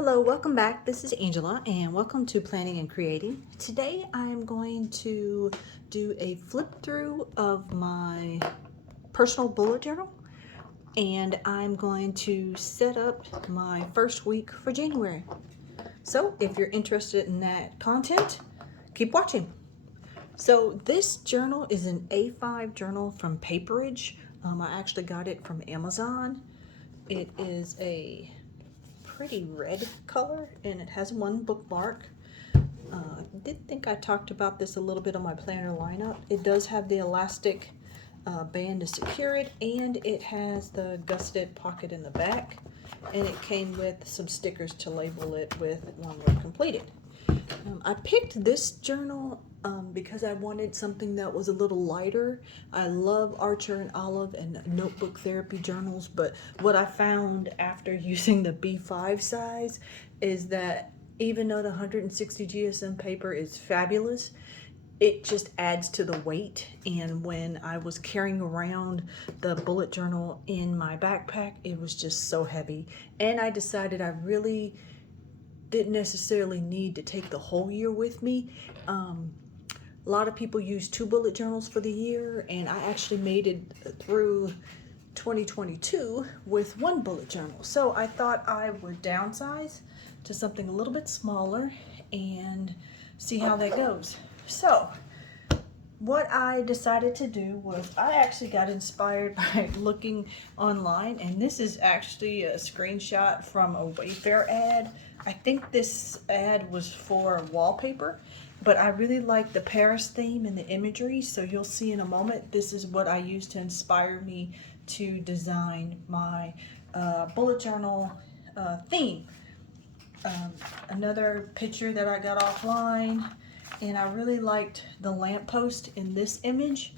Hello, welcome back. This is Angela and welcome to Planning and Creating. Today I am going to do a flip through of my personal bullet journal and I'm going to set up my first week for January. So if you're interested in that content, keep watching. So this journal is an A5 journal from Paperage. I actually got it from Amazon. It is a pretty red color and it has one bookmark. I did think I talked about this a little bit on my planner lineup. It does have the elastic band to secure it, and it has the gusseted pocket in the back, and it came with some stickers to label it with when we're completed. I picked this journal because I wanted something that was a little lighter. I love Archer and Olive and notebook therapy journals, but what I found after using the B5 size is that even though the 160 GSM paper is fabulous, it just adds to the weight. And when I was carrying around the bullet journal in my backpack, it was just so heavy. And I decided I really didn't necessarily need to take the whole year with me. A lot of people use 2 bullet journals for the year, and I actually made it through 2022 with 1 bullet journal. So I thought I would downsize to something a little bit smaller and see how that goes. So what I decided to do was I actually got inspired by looking online, and this is actually a screenshot from a Wayfair ad. I think this ad was for wallpaper, but I really like the Paris theme and the imagery, so you'll see in a moment. This is what I used to inspire me to design my bullet journal theme. Another picture that I got offline, and I really liked the lamppost in this image.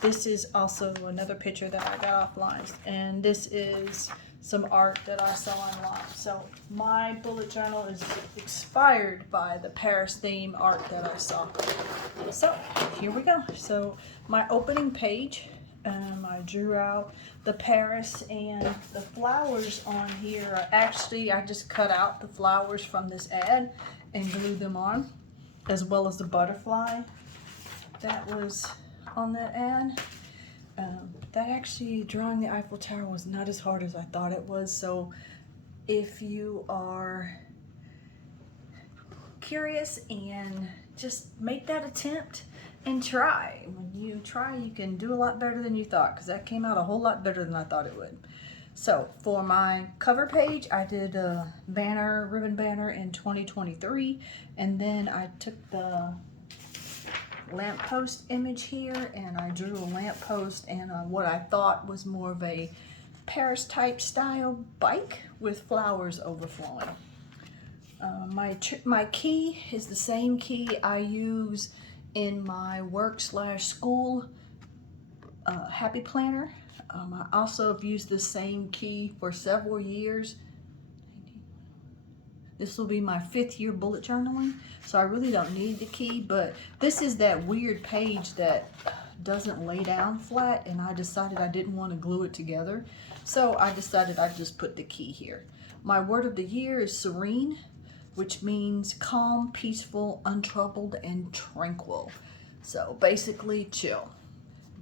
This is also another picture that I got offline, and this is some art that I saw online. So my bullet journal is inspired by the Paris theme art that I saw. So here we go. So my opening page, I drew out the Paris, and the flowers on here are actually, I just cut out the flowers from this ad and glued them on, as well as the butterfly that was on that ad. That actually, drawing the Eiffel Tower was not as hard as I thought it was. So if you are curious, and just make that attempt and try. When you try, you can do a lot better than you thought, because that came out a whole lot better than I thought it would. So for my cover page, I did a banner, ribbon banner in 2023, and then I took the lamppost image here and I drew a lamppost and what I thought was more of a Paris type style bike with flowers overflowing. My key is the same key I use in my work/school happy planner. I also have used the same key for several years. This will be my 5th year bullet journaling, so I really don't need the key, but this is that weird page that doesn't lay down flat, and I decided I didn't want to glue it together, so I decided I'd just put the key here. My word of the year is serene, which means calm, peaceful, untroubled, and tranquil. So basically chill.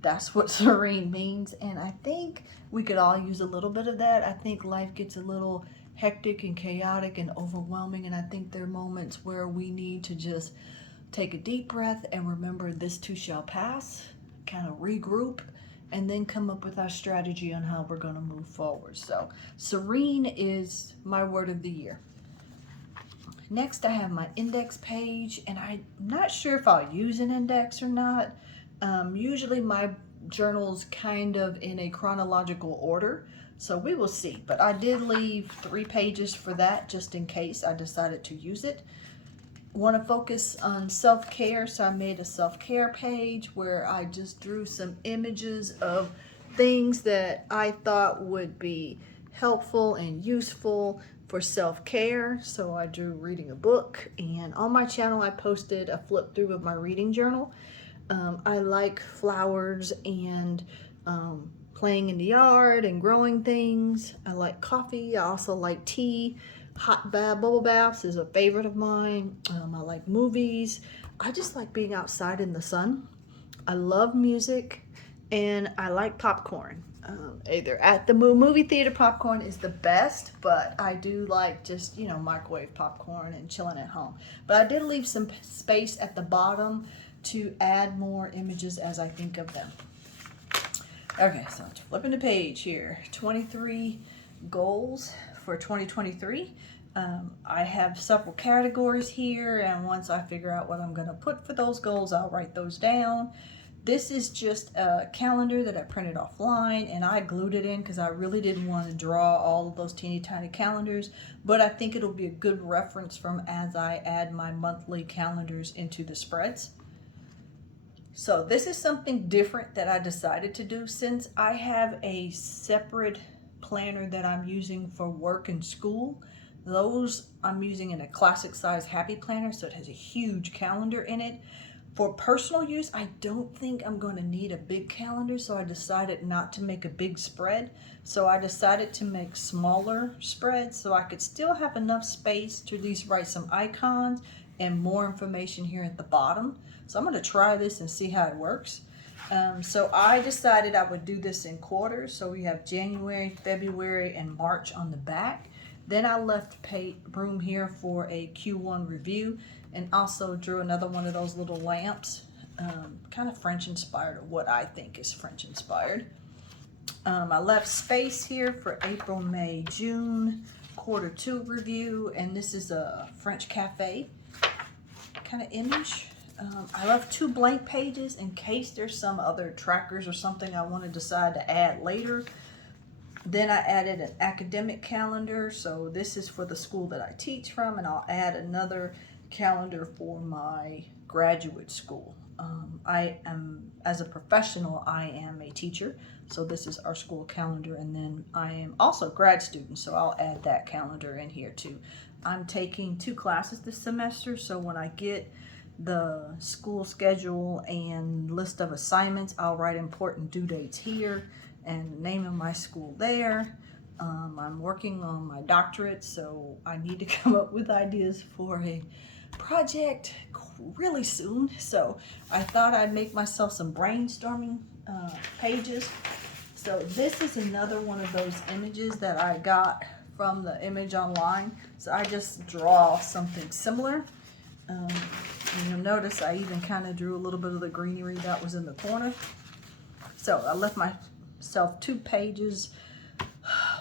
That's what serene means, and I think we could all use a little bit of that. I think life gets a little hectic and chaotic and overwhelming, and I think there are moments where we need to just take a deep breath and remember this too shall pass, kind of regroup, and then come up with our strategy on how we're going to move forward. So serene is my word of the year. Next, I have my index page, and I'm not sure if I'll use an index or not. Usually my journal's kind of in a chronological order, so we will see. But I did leave 3 pages for that just in case I decided to use it. Want to focus on self-care, so I made a self-care page where I just drew some images of things that I thought would be helpful and useful for self-care. So I drew reading a book, and on my channel I posted a flip through of my reading journal. I like flowers and playing in the yard and growing things. I like coffee. I also like tea. Hot bath, bubble baths is a favorite of mine. I like movies. I just like being outside in the sun. I love music, and I like popcorn. Either at the movie theater, popcorn is the best, but I do like just, you know, microwave popcorn and chilling at home. But I did leave some space at the bottom to add more images as I think of them. Okay, so flipping the page here. 23 goals for 2023. I have several categories here, and once I figure out what I'm going to put for those goals, I'll write those down. This is just a calendar that I printed offline, and I glued it in because I really didn't want to draw all of those teeny tiny calendars, but I think it'll be a good reference from as I add my monthly calendars into the spreads. So this is something different that I decided to do since I have a separate planner that I'm using for work and school. Those I'm using in a classic size happy planner, so it has a huge calendar in it. For personal use, I don't think I'm going to need a big calendar, so I decided not to make a big spread. So I decided to make smaller spreads so I could still have enough space to at least write some icons and more information here at the bottom. So I'm going to try this and see how it works. So I decided I would do this in quarters. So we have January, February, and March on the back. Then I left room here for a Q1 review, and also drew another one of those little lamps, kind of French inspired, or what I think is French inspired. I left space here for April, May, June, Q2 review, and this is a French cafe kind of image. I left 2 blank pages in case there's some other trackers or something I want to decide to add later. Then I added an academic calendar, so this is for the school that I teach from, and I'll add another calendar for my graduate school. As a professional, I am a teacher, so this is our school calendar, and then I am also a grad student, so I'll add that calendar in here too. I'm taking 2 classes this semester, so when I get the school schedule and list of assignments, I'll write important due dates here and the name of my school there. I'm working on my doctorate, so I need to come up with ideas for a project really soon. So I thought I'd make myself some brainstorming pages. So this is another one of those images that I got from the image online. So I just draw something similar. And you'll notice I even kind of drew a little bit of the greenery that was in the corner. So I left myself 2 pages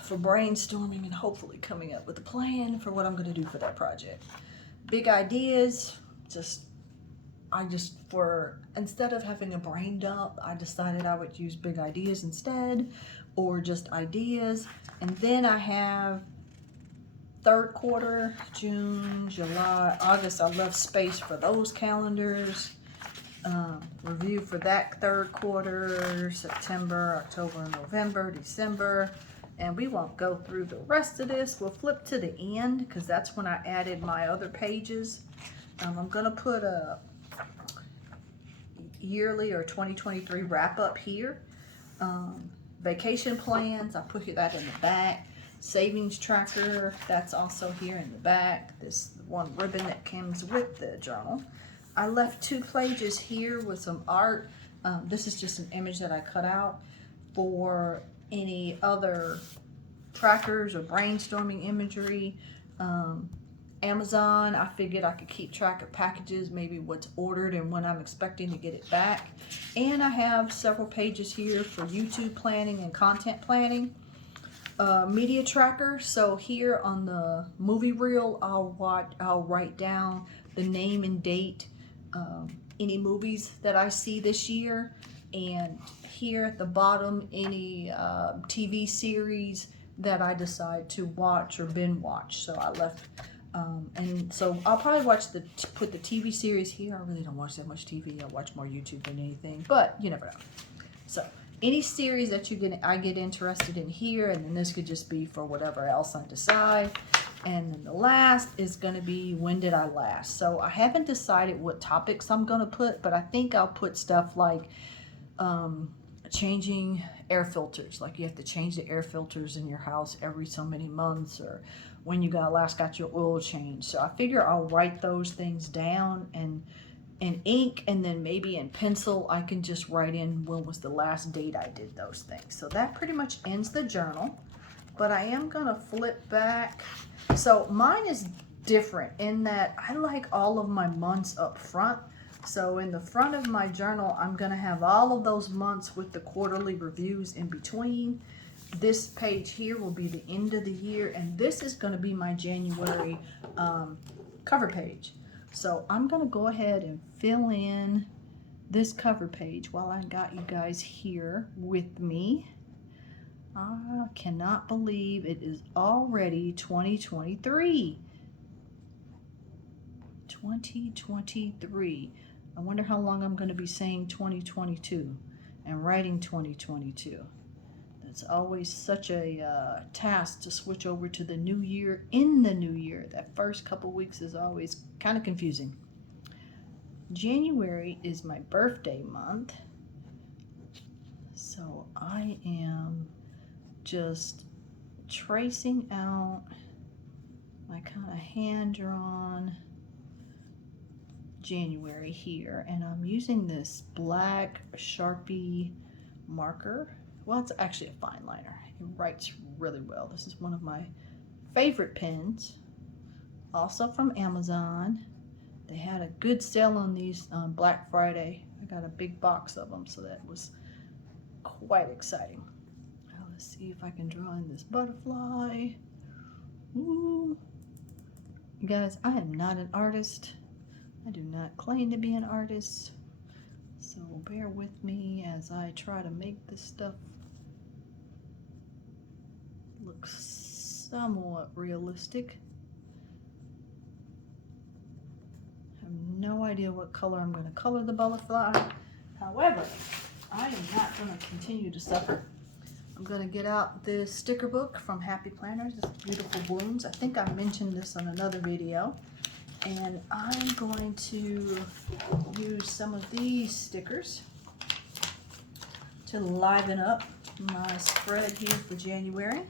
for brainstorming and hopefully coming up with a plan for what I'm going to do for that project. Big ideas, instead of having a brain dump, I decided I would use big ideas instead, or just ideas. And then I have 3rd quarter, June, July, August. I left space for those calendars. Review for that 3rd quarter, September, October, November, December. And we won't go through the rest of this. We'll flip to the end because that's when I added my other pages. I'm going to put a yearly or 2023 wrap up here. Vacation plans, I put that in the back. Savings tracker, that's also here in the back. This one ribbon that comes with the journal. I left 2 pages here with some art. This is just an image that I cut out for any other trackers or brainstorming imagery. Amazon, I figured I could keep track of packages, maybe what's ordered and when I'm expecting to get it back. And I have several pages here for YouTube planning and content planning. Media tracker, so here on the movie reel, I'll write down the name and date, any movies that I see this year, and here at the bottom, any TV series that I decide to watch or binge watch. So I left, and so I'll probably put the TV series here. I really don't watch that much TV. I watch more YouTube than anything, but you never know. So any series that I get interested in here, and then this could just be for whatever else I decide. And then the last is going to be when did I last. So I haven't decided what topics I'm going to put, but I think I'll put stuff like changing air filters, like you have to change the air filters in your house every so many months, or when you last got your oil change. So I figure I'll write those things down, and in ink, and then maybe in pencil I can just write in when was the last date I did those things. So that pretty much ends the journal. But I am gonna flip back. So mine is different in that I like all of my months up front. So in the front of my journal, I'm gonna have all of those months with the quarterly reviews in between. This page here will be the end of the year, and this is gonna be my January cover page. So I'm gonna go ahead and fill in this cover page while I got you guys here with me. I cannot believe it is already 2023. 2023. I wonder how long I'm going to be saying 2022 and writing 2022. That's always such a task to switch over to the new year in the new year. That first couple weeks is always kind of confusing. January is my birthday month, so I am just tracing out my kind of hand-drawn January here, and I'm using this black Sharpie marker. Well, it's actually a fine liner. It writes really well. This is one of my favorite pens, also from Amazon. They had a good sale on these on Black Friday. I got a big box of them, so that was quite exciting. Now let's see if I can draw in this butterfly. Ooh. You guys, I am not an artist. I do not claim to be an artist, so bear with me as I try to make this stuff look somewhat realistic. I have no idea what color I'm going to color the butterfly. However, I am not going to continue to suffer. I'm going to get out this sticker book from Happy Planners. This Beautiful Blooms. I think I mentioned this on another video. And I'm going to use some of these stickers to liven up my spread here for January.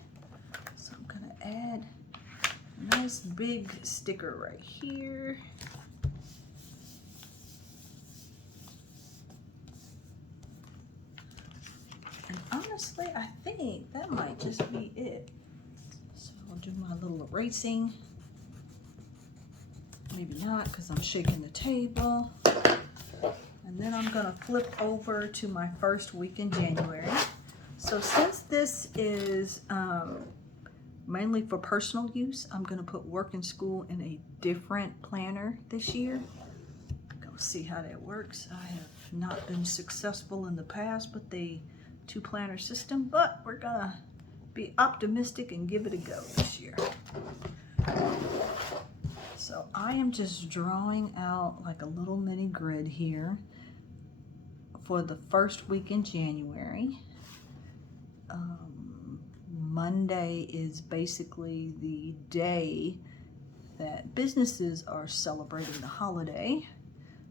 So I'm going to add a nice big sticker right here. And honestly, I think that might just be it. So I'll do my little erasing. Maybe not, because I'm shaking the table. And then I'm gonna flip over to my first week in January. So since this is mainly for personal use, I'm gonna put work and school in a different planner this year. Go see how that works. I have not been successful in the past with the two planner system, but we're gonna be optimistic and give it a go this year. So I am just drawing out like a little mini grid here for the first week in January. Monday is basically the day that businesses are celebrating the holiday.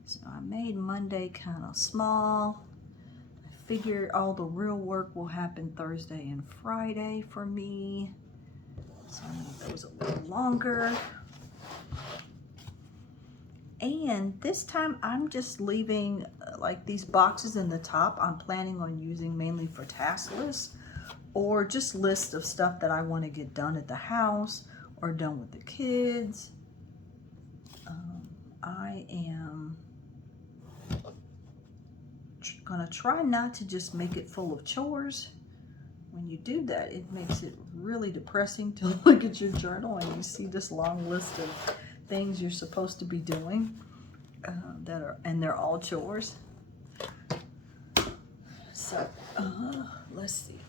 So I made Monday kind of small. I figure all the real work will happen Thursday and Friday for me. So I made those a little longer. And this time I'm just leaving like these boxes in the top. I'm planning on using mainly for task lists or just lists of stuff that I want to get done at the house or done with the kids. I am gonna try not to just make it full of chores. When you do that, it makes it really depressing to look at your journal and you see this long list of things you're supposed to be doing they're all chores. So let's see.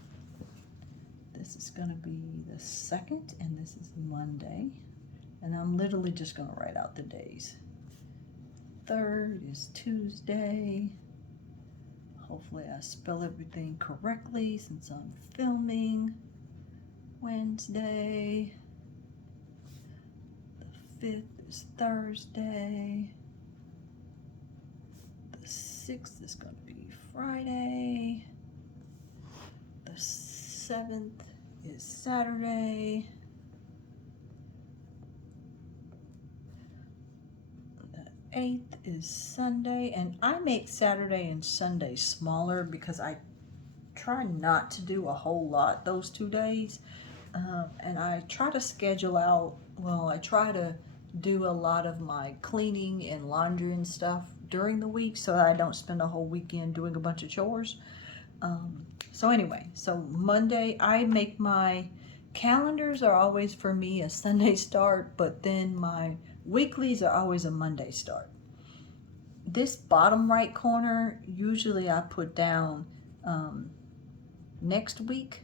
This is gonna be the 2nd and this is Monday, and I'm literally just gonna write out the days. 3rd is Tuesday. Hopefully I spell everything correctly since I'm filming. Wednesday. The 5th is Thursday. The 6th is going to be Friday. 7th is Saturday. The 8th is Sunday, and I make Saturday and Sunday smaller because I try not to do a whole lot those 2 days. And I try to schedule out, well, I try to do a lot of my cleaning and laundry and stuff during the week so that I don't spend a whole weekend doing a bunch of chores. So anyway, so Monday, I make my calendars are always for me a Sunday start, but then my weeklies are always a Monday start. This bottom right corner, usually I put down next week,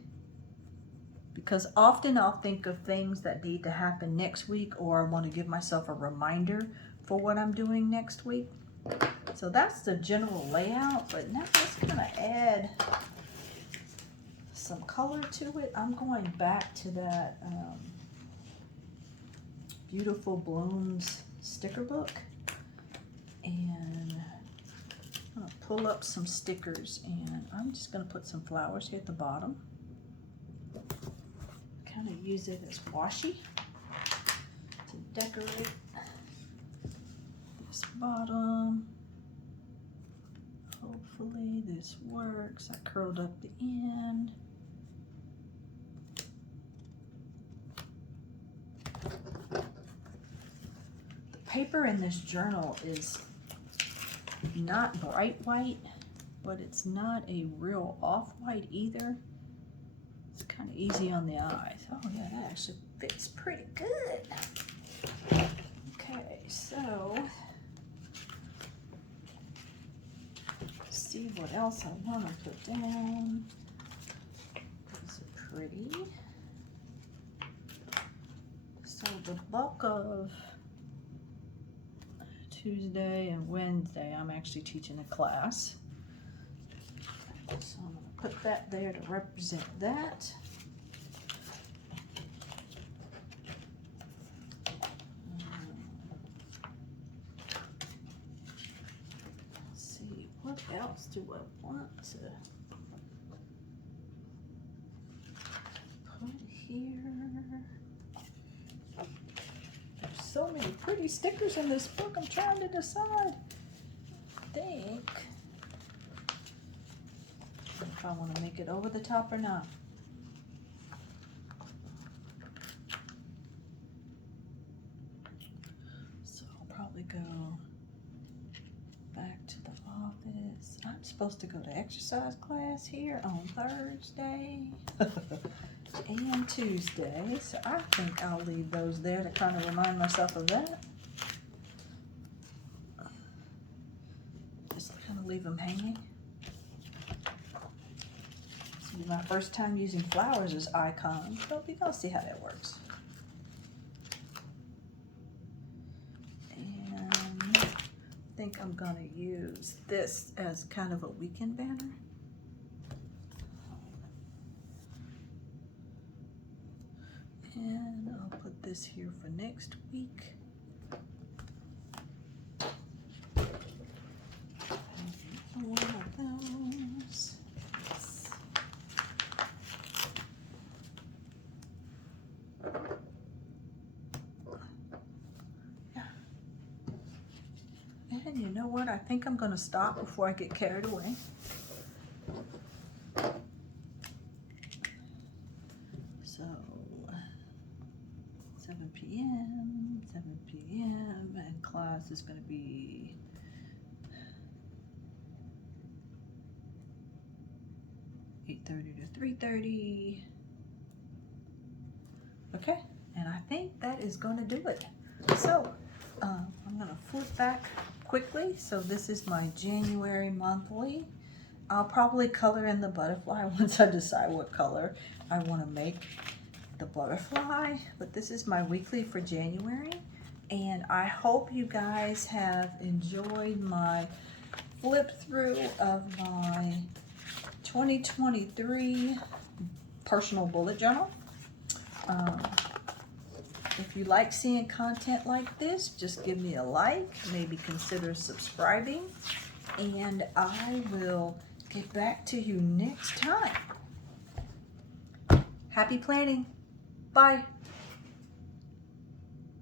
because often I'll think of things that need to happen next week, or I want to give myself a reminder for what I'm doing next week. So that's the general layout, but now let's kind of add some color to it. I'm going back to that Beautiful Blooms sticker book, and I'm going to pull up some stickers, and I'm just going to put some flowers here at the bottom. Kind of use it as washi to decorate this bottom. Hopefully this works. I curled up the end. The paper in this journal is not bright white, but it's not a real off-white either. It's kind of easy on the eyes. Oh yeah, that actually fits pretty good. Okay, so let's see what else I want to put down. These are pretty. So the bulk of Tuesday and Wednesday, I'm actually teaching a class. So I'm going to put that there to represent that. Let's see, what else do I want to put here? There's so many pretty stickers in this book. I'm trying to decide. I think if I want to make it over the top or not. So I'll probably go back to the office. I'm supposed to go to exercise class here on Thursday and Tuesday, so I think I'll leave those there to kind of remind myself of that. Just kind of leave them hanging. My first time using flowers as icons, but we're gonna see how that works. And I think I'm gonna use this as kind of a weekend banner. And I'll put this here for next week. One of those. And you know what? I think I'm going to stop before I get carried away. So 7 p.m., 7 p.m., and class is going to be 8:30 to 3:30. Okay, and I think that is going to do it. So I'm going to flip back quickly. So this is my January monthly. I'll probably color in the butterfly once I decide what color I want to make the butterfly. But this is my weekly for January. And I hope you guys have enjoyed my flip through of my 2023 personal bullet journal. If you like seeing content like this, just give me a like, maybe consider subscribing, and I will get back to you next time. Happy planning. Bye.